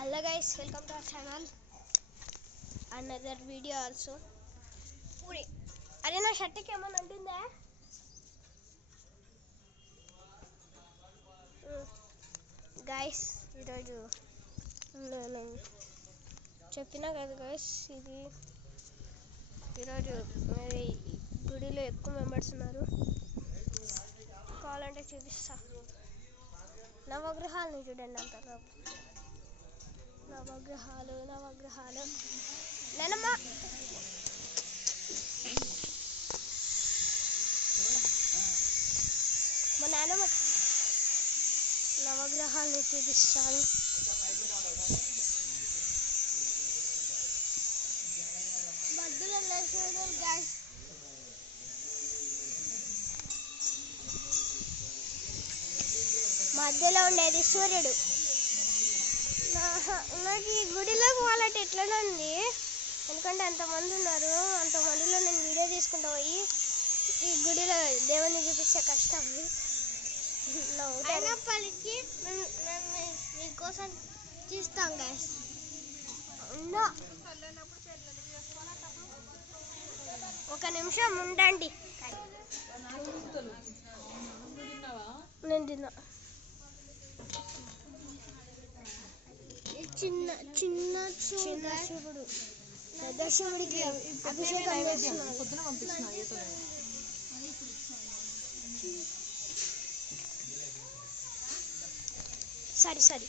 Hello guys, welcome to our channel. Another video also. Puri. अरे ना shirt के मन अंटिंदा guys ఈరోజు నేను చెప్పినా కదా guys ఇది ఈరోజు మరి గుడిలో ఎక్కువ మెంబర్స్ ఉన్నారు కావాలంటే చూపిస్తా నవగ్రహాలను చూడండి అంటారు నవగ్రహాలు నేనమ్మా మా నాన్నమ్మ నవగ్రహాలను చూపిస్తాను మధ్యలో గ్యాస్ మధ్యలో ఉండేది సూర్యుడు నాకు ఈ గుడిలోకి పోవాలంటే ఎట్లనే ఉంది ఎందుకంటే అంతమంది ఉన్నారు అంతమందిలో నేను వీడియో తీసుకుంటా పోయి ఈ గుడిలో దేవుని చూపిస్తే కష్టం అయినప్పటికీ మీకోసం తీస్తాం గ్యాస్ ఒక నిమిషం ఉండండి నేను తిన్నా చిన్న చిన్న శివుడు పెద్ద శివుడికి అభిషేకం చేస్తున్నారు పొద్దున పంపిస్తున్నారు సరే